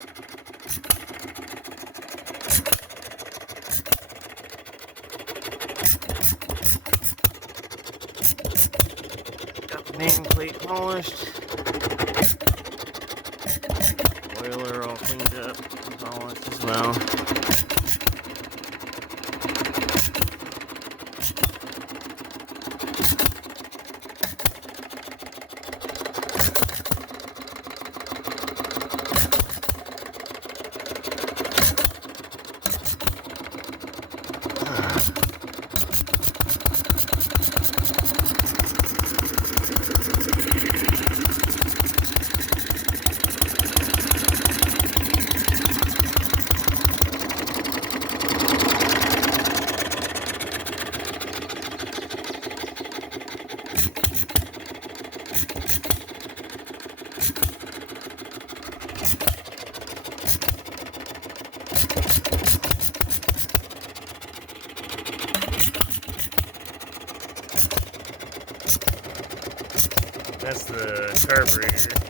Got the nameplate polished. Boiler all cleaned up and polished as well. That's the carburetor.